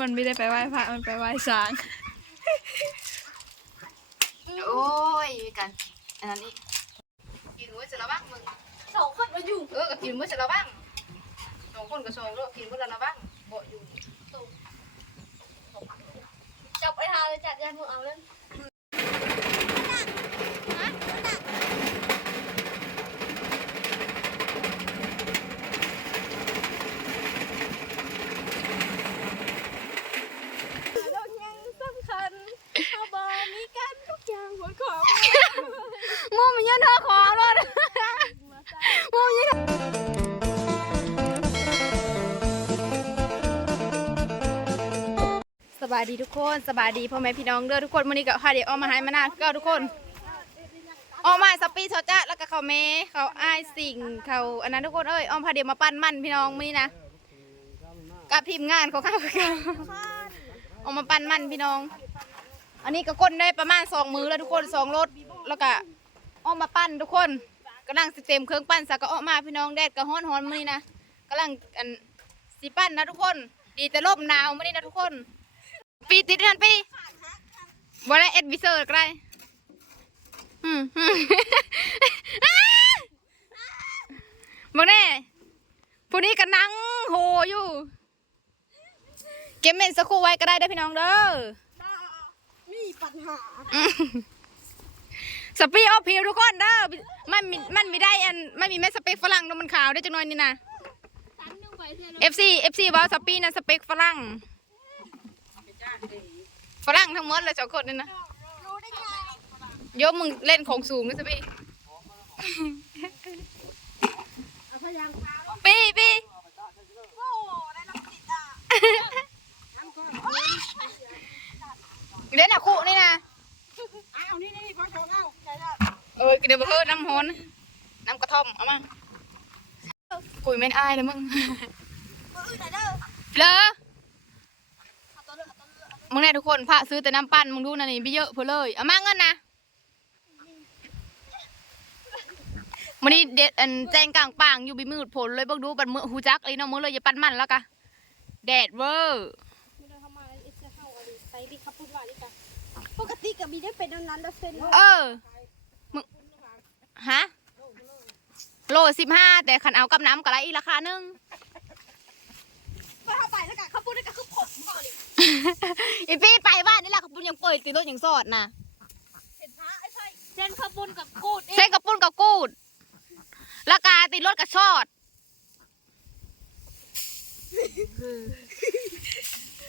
มันไม่ได้ไปไหว้พระมันไปไหว้ช้าง โอ้ยมีกัน อันนั้นนี่กินมื้อจะระบ้างมึงสองคนมาอยู่เออกับกินมื้อจะระบ้างสองคนกับสองโลกกินมื้อละระบ้างบ่อยู่ จับไปทาเลยจัดยายมึงเอาเล่น เรายังสำคัญเอาบอมีกัน ทุกอย่างหัวขอบมูมันยันเธอของรถมูมันยันสบายดีทุกคนสบายดีพ่อแม่พี่น้องเด้อทุกคนมื้อนี้ก็พาเด็กออกมาหายมานาก็ทุกคน ออกมาสปีชอจ้าแล้วก็เขาเมเขาอ้ายสิ่งเขาอันนั้นทุกคนเอ้ยอ้อมพาเดียวมาปั้นมันพี่น้องมื้อนี้นะกับทีมงานของเขาเขาออกมาปั้นมันพี่น้อง อันนี้ก็ก้นได้ประมาณสองมือแล้วทุกคนสองรถแล้วก็อ้อกมาปั้นทุกคนกำลังสิเต็มเครื่องปั้นสักก็ออกมาพี่น้องแดดก็ฮ้อนฮ้อนมือนี้นะกำลังอันสิปั้นนะทุกคน ดีแต่ลมหนาวมื้อนี้นะทุกคน ปีติดทันปีบ่ได้เอ็ดวิเซอร์ก็ได้อืมอืมบังแน่ผู้นี้ก็นั่งโหอยู่ เก็บเมนสักครู่ไว้ก็ได้เด้อพี่น้องเด้อ ปัญหาอืมสปีออฟพิวทุกคนเด้อมันมีมันมีได้อันไม่มีแม่สเปคฝรั่งเนาะมันขาวได้จังหน่อยนี่นะตั้งนึงไปเท่านั้น FC FC ว่าสปีนะสเปคฝรั่งฝรั่งทั้งหมดเลยสองคนนี่นะรู้ได้ไงโยมมึงเล่นของสูงนะสปีเอาพยายามพาปีปีโอ้ได้น้ำติดอะน้ำก้อน เล่นอะคู่นี่นะอ้าวนี่นี่พอโชว์เล่าใช่ใช่เออเดี๋ยวมาเพิ่มน้ำฮ้อนน้ำกระท่อมเอามากุยไม่อายเลยมึงมืออื่นไหนเด้อเลอเอาตัวเลือกเอาตัวเลือกมึงเนี่ยทุกคนพระซื้อแต่น้ำปั้นมึงดูนะนี่พี่เยอะเพื่อเลยเอามาเงินนะมันนี่เด็ดอันแจงกลางป่างอยู่บีมืดผลเลยบอกดูบันมือหูจักไอ้น้องมือเลยอย่าปั้นมันแล้วกะแดดเวอร์ ปกติกับบีได้เป็นนั้นแล้วเซ็นเออมึงฮะโลสิบห้าแต่ขันเอากับน้ำกับอะไรอีกราคาหนึงไปเข้าไปแล้วกันเขาพูดด้วยกันคือผมก่อนเลยอีปี้ไปบ้านนี่แหละขบุญยังเปิดตีรถยังสอดนะเห็นพระไอ้ใช่เส้นข้าวปุ้นกับกูดเองเส้นกับปุ้นกับกูดราคาติดรถกับชอด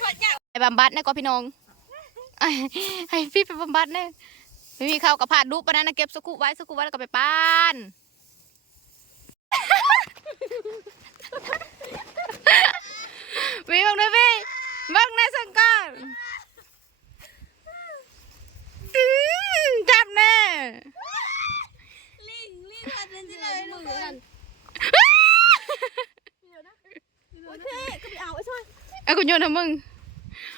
พระเจ้าไปบำบัดนะก็พี่น้องไอ้ ให้พี่ไปบำบัดนะไม่มีข้าวกับผัดดูปะนั้นนะเก็บสกุไว้สกุไว้แล้วก็ไปป้านวีบังด้วยพี่บังในสังกัดอื้อจับแน่ลิงลิงพันเป็นที่เลยมือกันโอเคก็ไปเอาไอ้ช่วยไอ้คุณโยนทำมึง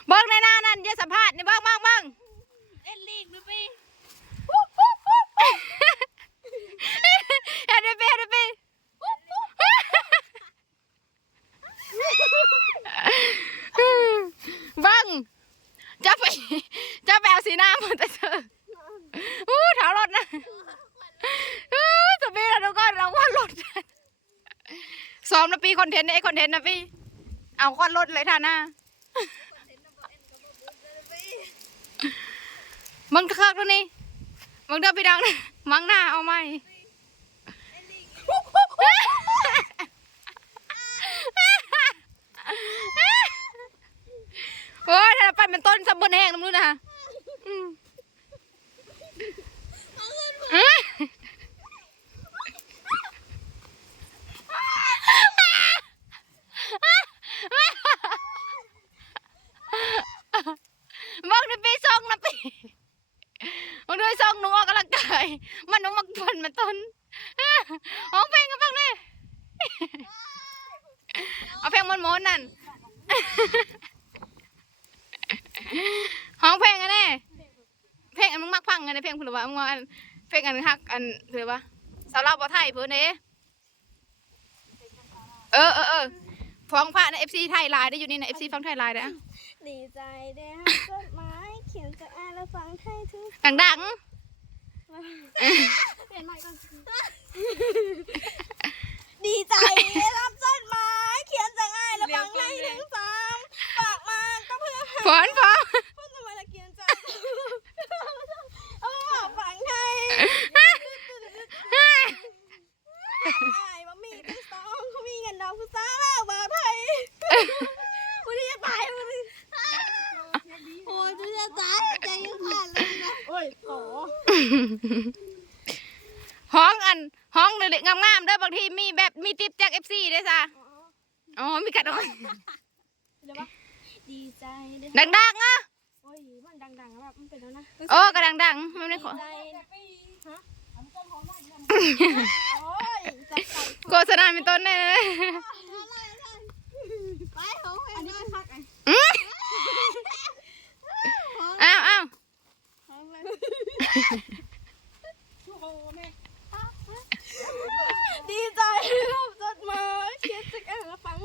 เบิ้งในหน้านั่นอย่าสัมภาษณ์นี่เบิ้งเบิ้งเบิ้งเอ็นลิงด้วยพี่เฮ็ดได้ปีเฮ็ดได้ปีเบิ้งจะไปจะไปเอาสีหน้ามันแต่เธออู้เท้ารถนะอู้จะปีแล้วทุกคนเราว่ารถซ้อมนะปีคอนเทนต์นะไอ้คอนเทนต์นะพี่เอาคอนรถเลยท่าหน้า มึงคักตัวนี้มึงเดินไปดังมังหน้าเอาไหมโอ้ยถ้าปั่นเป็นต้นสมบูรณ์แห้งน้ำนู้นนะอืมบังในปีซองนะปีบังด้วยซองหนูออกกำลังกายมันหนูมักปั่นเป็นต้นห้องเพลงกันบ้างเนี่ยเอาเพลงมนๆนั่น ห้องเพลงอันนี้เพลงอันมึงมักฟังอันนี้เพลงคุณหรือว่ามึงว่าอันเพลงอันฮักอันคือว่าสาวเราบ่ไทยเพื่อนเด้เออเออเออฟ้องพระในเอฟซีไทยไลน์ได้อยู่นี่นะเอฟซีฟังไทยไลน์ได้อะดีใจเด้อจดหมายเขียนจากอ่านแล้วฟังไทยถึงดังเปลี่ยนใหม่ก่อน ดีใจรับจดหมายเขียนจากอ่านแล้วฟังไทยถึงสามฝากมาก็เพื่อหาๆฝนพอพูดทำไมละเขียนจากเอามาบอกฟังไทยอายว่ามีเป็นสองเขามีเงินดอกผู้สาแล้วบอกไทยวันนี้จะตายวันนี้โอ้ยจะตายใจยังขาดเลยนะโอ้ยโอ้ห้องอันห้องเด็กๆงามๆด้อบางทีมีแบบ มีติปจาก FC ด้วยจ้ะอ๋อมีกัดอ้อยเดี๋ยวปะดีใจเด้อดังๆอะโอ้ยมันดังๆแล้วมันเป็นแล้วนะโอ้ก็ดังๆมันไม่ขอดีใจฮะโอ้ยจับไก่โฆษณาเป็นต้นแน่เลยไปเขาอันนี้เป็นพักไงอื้ออ้าวอ้าวดีใจรับจดหมายเขียนจาก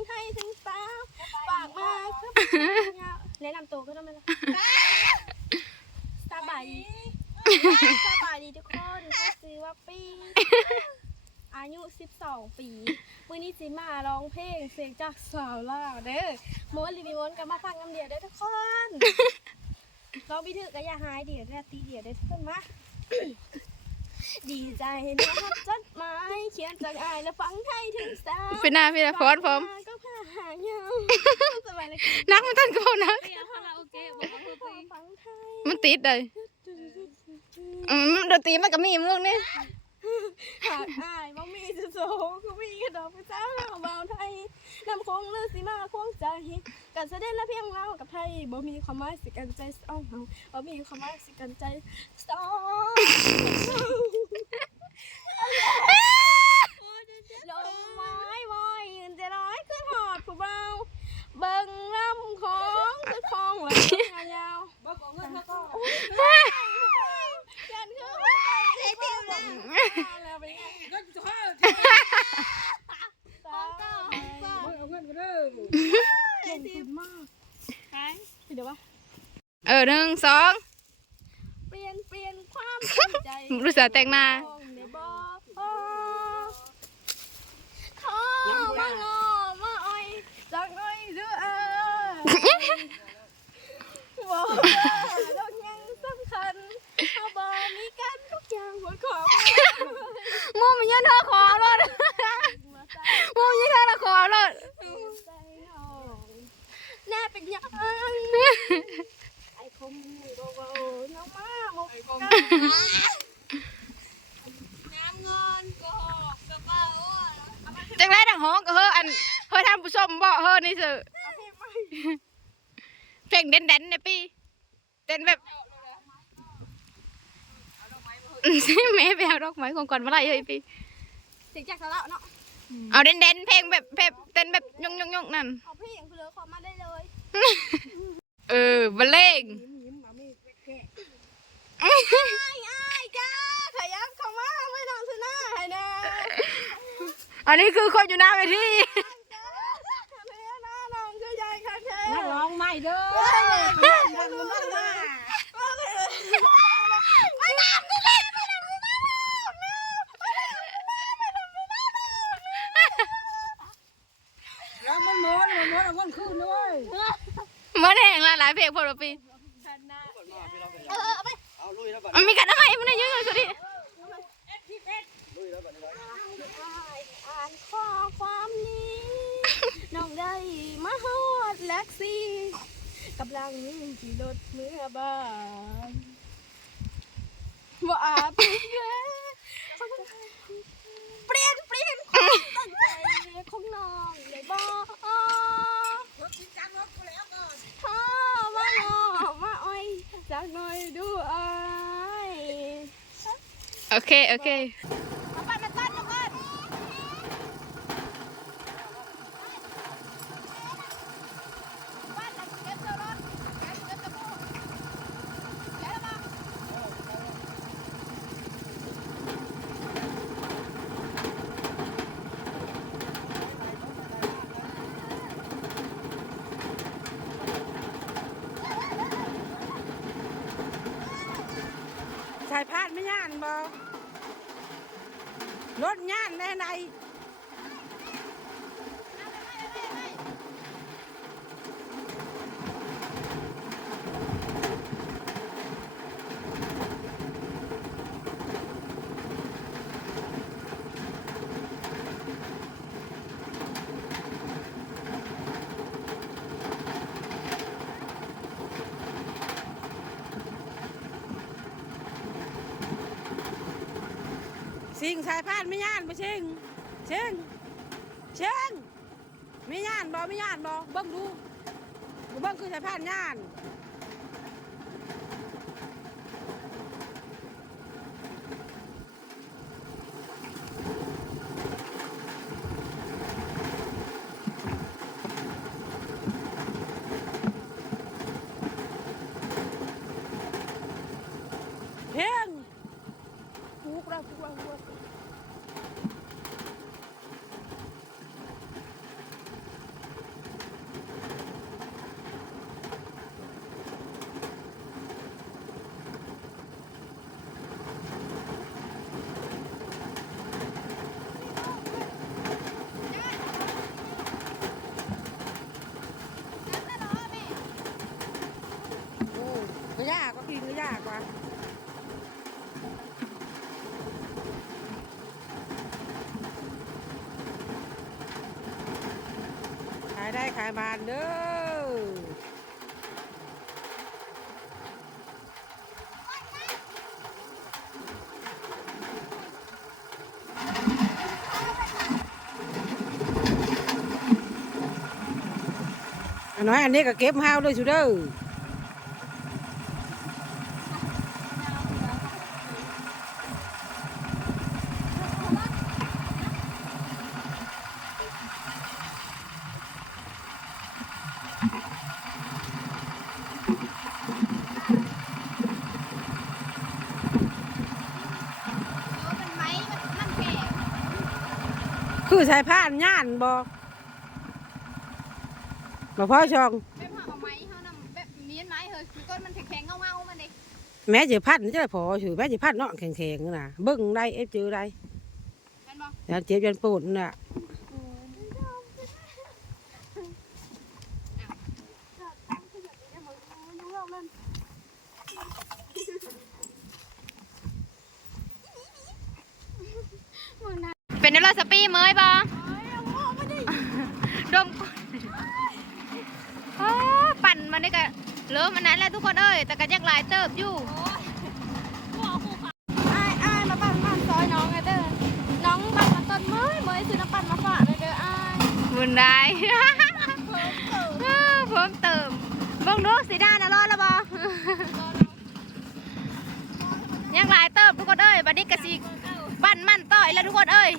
อ่านแล้วฟังไทยถึงสามฝากมาครับแนะนำตัวก็ได้ไหมล่ะสบายดีสบายดีทุกคนก็ซื้อว่าปีอายุ 12 ปีมื่อนี้สิมาร้องเพลงเสียงจากสาวลาวเด้อโมนรีวิวมนก็มาฟังน้ำเดียวเด้อทุกคนร้องบิถือก็อย่าหายเดี๋ยวได้ตีเดียวได้อทุกคนมา ดีใจนะครับจดหมายเขียนจากอายแล้วฟังไทยถึงสาวเป็นหน้าพี่นะฟอนพร้อมก็พาหาเงาสบายเลยนักมันต้นก็นักเรียกคาราโอเกะบอกว่าเธอไปฟังไทยมันติดเลยอืมดนตรีมันก็มีมึงนี่ หากอายบ่มีจะโซก็มีกระดอกไปสาวเราเบาไทยนำคงเลือสีมาควงใจกันเสด็จและเพียงเรากับไทยบ่มีความหมายสิกันใจสองเฮาบ่มีความหมายสิกันใจสองลมไม้วอยยืนจะร้อยขึ้นหอดผู้เบาเบิ่งลำของคือคลองไหลยาวบ่ขอเงินก็ยันคื อไปเลยเต็มแล้วแล้วไปไงเงินจะเข้าสาวก็เอาเงินมาเด้อลงทุนมากเดี๋ยววะเออหนึ่งสองเปลี่ยนเปลี่ยนความตั้งใจรู้สึกแต่งหน้าในบ่อมางอมาอ้อยจากอ้อยหรือเออ เขาบอกมีกันทุกอย่างบนขอบมูมันยืนเธอขอรถมาใจมูมันยืนเธอละขอรถใจน้องแน่เป็นยังไอ้คมเบาๆน้องมาหมกกันน้ำเงินโกหกกระเป๋าจังไรดังห้องก็เฮออันเฮอท่านผู้ชมบอกเฮอนี่สิเพลงเพลงเด่นๆเนี่ยพี่เต้นแบบ แม่ไปเอาดอกไม้ของก่อนเมื่อไหร่เฮ้ยพี่เสียงจากสาระเนาะเอาเด่นๆเพลงแบบแบบเต้นแบบยงยงยงนั่นเอาเพลงเพลอขอมาได้เลย เออบันเลงไอ้ไอ้จ้าขยับเข้ามาไม่นอนซื้อหน้าให้นะอันนี้คือคนอยู่หน้าเวทีจ้าเพียน้าน้องคือใหญ่ค่ะแท้นักร้องใหม่เด้อ ไม่นำนี่เลยไม่นำนี่เลยไม่นำนี่เลย แล้วมันม้วน มันม้วนเอามันขึ้นด้วยมันแห่งละหลายเพลงพอละปีเออเอาไปมันมีกันอะไรมันได้เยอะเลยสุดที่อ่านข้อความนี้น้องได้มาฮอดแล็กซี่กำลังขี่รถเมื่อบ้านว่าอาบเปลี่ยนเปลี่ยนความตั้งใจของน้องเลยบอก รถกินกันรถกูแล้วก่อน พ่อมางอมาอ้อยจากหน่อยดูอ้าย โอเคโอเค เอาไปมาตัดทุกคนบ้านหลังเก็บตัวรถเก็บเก็บตัวผู้เดี๋ยวเรามา เสายพานไม่ย่านบ่ รถย่านแน่ใน สิ่งสานไม่ย่านบ่เชิงเชิงเชิงไม่ย่านบ่ไม่ย่านบ่เบิ่งดูบ่เบิ่งคือสายพานย่านเพ่งฮูกแล้วฮูกแล้วฮูกแล้ว โอ้ กินก็ยากกว่าขายได้ขายบานเด้ออันน้อยอันนี้ก็เก็บห้าวด้วยชูเด้อ มันไหมมันมันแก่ คื อสายพานย่านบ่บ่พ่อชองแบบเอาไหมเฮานำแบบเมียนไหมเฮ้ยคือก้นมันแข็งๆเงาๆมันเด้แม่จะพัดจะได้พอถือแม่จะพัดเนาะแข็งๆน่ะเบิ่งได้เอฟจือได้แม่นบ่ยันเจ็บยันปวดน่ะ เป็นนักสปีเมยบ่ดมอ๋อปั่นมันนี่ก็เริ่มมันนั้นแหละทุกคนเอ้ย แต่ก็ยังหลายเติบอยู่อ้ายอ้ายมาปั่นปั่นซอยน้องไงเด้อ น้องปั่นมาต้นเมยเมยซื้อน้ำปั่นมาฝากเลยเด้ออ้ายบุญได้เพิ่มเติมเบิ่งดูสีด้านนะรอดแล้วบ่ยังหลายเติบทุกคนเอ้ยบัดนี้กะสิปั่นมันต่อยแล้วทุกคนเอ้ย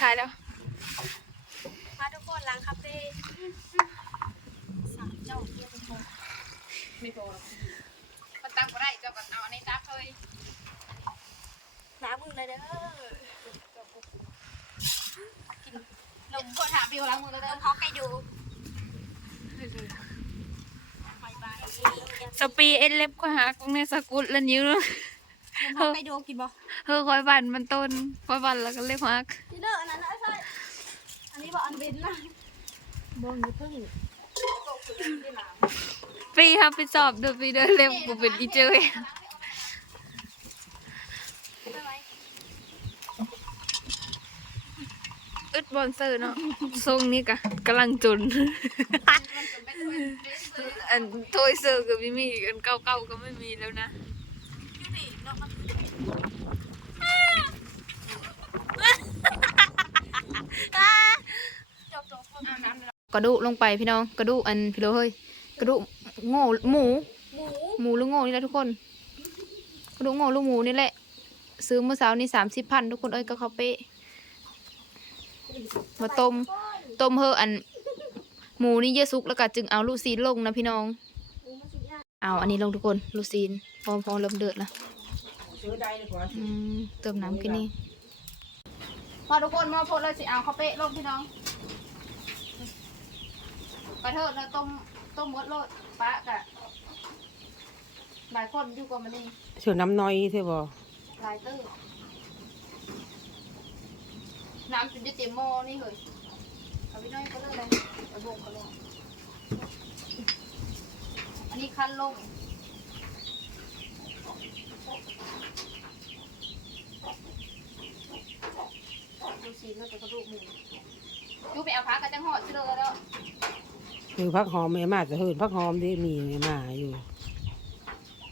ถ่ายแล้ว มาทุกคนล้างคาเฟ่สามเจ้าเที่ยวทุกคนไม่โตหรอกมันตั้งบ่ได้เจ้าก็เอาอันนี้ตักเลยน้ำมือเลยเด้อลงคนถามพี่ว่าล้างมือแล้วเริ่เด้อมเพาะไก่ดูไปบายสปีเอ็นเล็บก็หากุ้งในสกุลแล้วนิ้ว เริ่มเพาะไก่ดูกินบ่เฮ้อคอยบันมันต้นคอยบันแล้วก็เล็บหักที่เด้ออันนั้นนะใช่อันนี้บอกอันเบนนะบ่อย่าเพิ่งปีครับไปสอบเดูปีเดินเล็บกูเป็นอีเจยอึดบอลเซอร์เนาะทรงนี้กะกำลังจุนอันโทยเซอร์ก็ไม่มีอันเก่าๆก็ไม่มีแล้วนะ กระดูกลงไปพี่น้องกระดูกอันพี่โลเฮ้ยกระดูกโง่หมู หมูหมูหรือโง่นี่แหละทุกคนกระดูกโง่หรือหมูนี่แหละ ซื้อเมื่อเช้านี่สามสิบพันทุกคนเอ้ยก็เขาเป๊ะมาต้มต้มเฮออัน หมูนี่เยอะสุกแล้วก็จึงเอาลูกซีนลงนะพี่น้อง เอาอันนี้ลงทุกคนลูกซีนพอพอเริ่มเดือดละ ซื้อได้ดีกว่าอืมเติมน้ำกันนี่มาทุกคนมาพดเลยสิเอาเขาเป๊ะลงพี่น้องกระเทิดแล้วต้มต้มมดโลดปะกะหลายคนอยู่กว่ามันนี่ซื้อน้ำน้อยใช่บ่หลายตื้อน้ำจนจะเต็มหม้อนี่เลยเอาพี่น้อยก็เลิกเลยกระบงก็ลงอันนี้คั้นลง ดูสีแล้วแต่กระดูกหมูยูไปเอาพักกันจังหอดสิเลยแล้วคือพักหอมแม่มาจะเฮินพักหอมดิมีแม่มาอยู่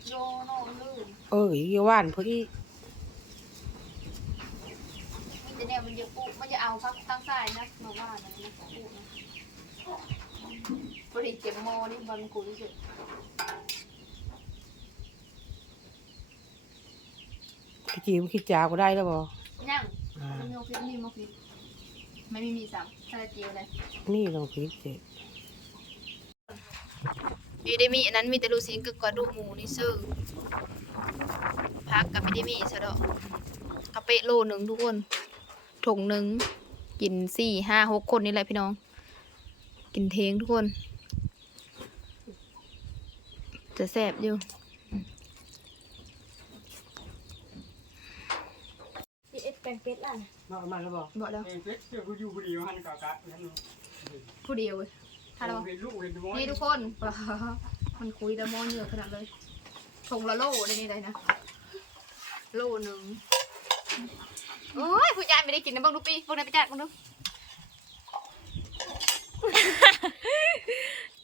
โยโนลื่นเอออีว่านพอดีมีแต่แนวมันเยอะปุ๊มันจะเอาพักตั้งใต้นะมาว่านะนะปุ๊นะพอดีเจ็บโมนี่บอลกูรู้สึก พี่จีมคิดจาก็ได้แล้วบ่ยังอ่าไม่มีโอฟิศไม่มีโอฟิศไม่มีมีสามทาราเจียวเลยนี่ลองคิดสิมีได้มีอันนั้นมีแต่ลูซินกับกระดูกหมูนี่ซื้อพักกับไม่ได้มีซะดอกกระเปะโลหนึ่งทุกคนถุงหนึ่งกินสี่ห้าหกคนนี่แหละพี่น้อง กินเทงทุกคน จะแสบอยู่ ซีเอสแปลงเป็ดล่ะมามาแล้วบ่บอกแล้วเองเล็กเจ้ากูอยู่บุรีหันกากะนั่นผู้เดียวเว้ยถ้าเรา เห็นลูกเห็นมอนี่ทุกคนมันคุยแล้วมอนเยอะขนาดเลยถงละโลได้นี่ได้นะ โลหนึ่งโอ้ยผู้ยายไม่ได้กินนะบ้างทุกปีบ้างได้ไปจัดบ้างดู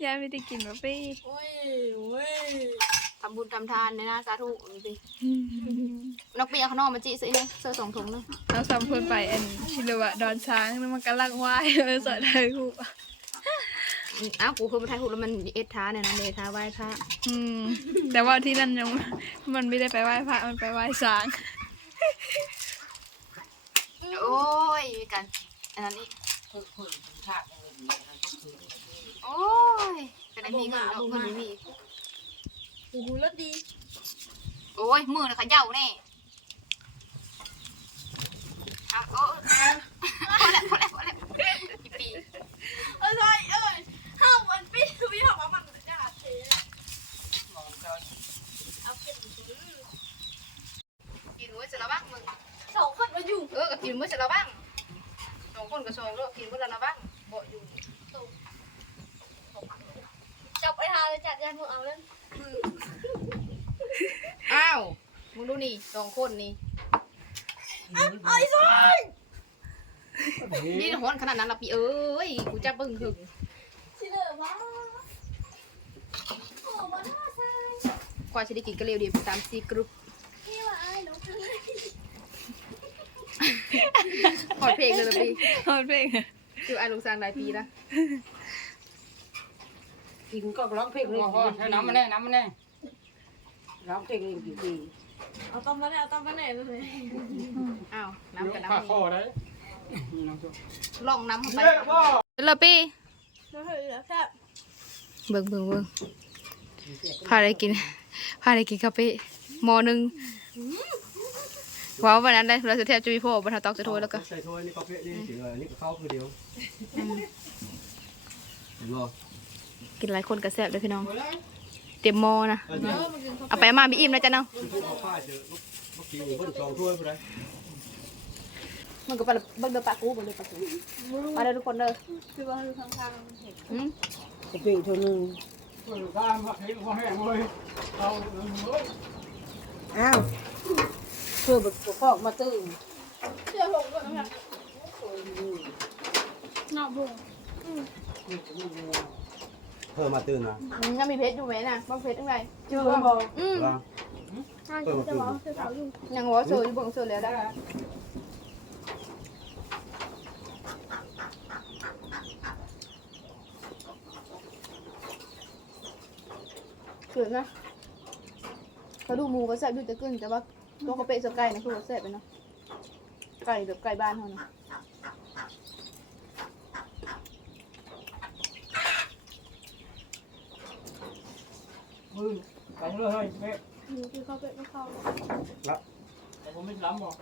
ยายไม่ได้กินมาปีโอ้ยโอ้ย ทำบุญทำทานเลยนะสาธุนี่ปีนกปีเอาขนมมาจีซื้อเองเสื้อสองถุงนึงเราสามคนไปอันชิลวะดอนช้างแล้วมันกำลังว่ายเลยสอนไทยกูอืมอ้าวกูคือมาถ่ายรูปแล้วมันเอ็ดท้าเนี่ยนะเดท้าไหว้พระอืม แต่ว่าที่นั่นยังมันไม่ได้ไปไหว้พระมันไปไหว้ช้าง โอ้ยมีกันอันนั้นอีกโอ้ยแต่ไหนมีเงินเนาะเงินไม่มี โอ้โหรสดี โอ้ยมือน่ะเขย่าแน่เอาโอ้พอแล้วพอแล้วพอแล้วอีปีเอ้ยเอ้ยเอ้ยห้าวันปีพี่บอกว่ามันจะหาเทเอาเป็นกินมื้อจะระบ้างมึงสองคนมาอยู่เออกับกินมื้อจะระบ้างสองคนกับสองล้วกินมื้อละระบ้างบ่อยู่จับไปทาเลยจัดยานมึงเอาเล่น อ้าวมึงดูนี่สองคนนี่ไอ้ซอยนี่หอนขนาดนั้นละปีเอ้ยกูจะเบิ่งถึงชิเลอร์มาโอ้มาหน้าใส่กว่าจะได้กินก็เร็วดีตามซีกรุ๊ปพี่ว่าไอ้หนูคือขอเพลงเลยละปีฮอตเพลงอยู่อาลุงซางหลายปีละกินก็ร้องเพลงเลยพ่อใช้น้ำมันแน่น้ำมันแน่ ร้องเพลงเองกี่ปีเอาต้มมาเนี่ยเอาต้มมาเนี่ยเลยอ้าวน้ำกับข้าน้ำข้อได้นน้ำซุปลองน้ำเข้าไปเฮ้ยพ่อเลอปี้น้ำเฮ้ยแล้วแซ่บเบิ่งเบิ่งเบิ่งพาได้กินพาได้กินคาเฟ่หมอหนึงว้าววันนั้นได้เราจะแทบจุยโพบนทาตอกจะโทษแล้วก็ใส่ถ้วยนี่กาแฟนี่ถึงเลยนี่ก็ข้าวคือเดียวเห็นบ่กินหลายคนก็แซ่บเลยพี่น้อง เตรียมหมอนะ เอาไปเอามามีอิ่มนะจ๊ะเนาะมันก็ไปเบิ่งเด้อปากูเบิ่งเด้อปากูมาเด้อทุกคนเด้อคือว่าอยู่ข้างๆเห็นหืมกะปิเท่านึงเปิดบ้านมาเห็นพ่อแห้งเอาเฮ้ยอ้าวเพื่อแบบฟอกมาตื้มเชื่อผมก่อนนะนอกบุง เพิ่มมาตื่นนะอืมยังมีเพชรอยู่ไหมน่ะบ่เพชรจังไดเจอบ่อืมว่าอ่ากินจะบอกคือเขาอยู่ยังว่าเสืออยู่เบิ่งเสือแล้วได้เสือนะเขาดูหมูก็แซ่บอยู่แต่กึ่งแต่ว่าตัวเขาเปะเสือไก่นะคือว่าแซ่บไปเนาะไก่แบบไก่บ้านเขานะ มือไปเลยเฮ้ยเฮ้ยคือเขาเป็นไม่เข้าแต่ผมไม่ล้ำบอก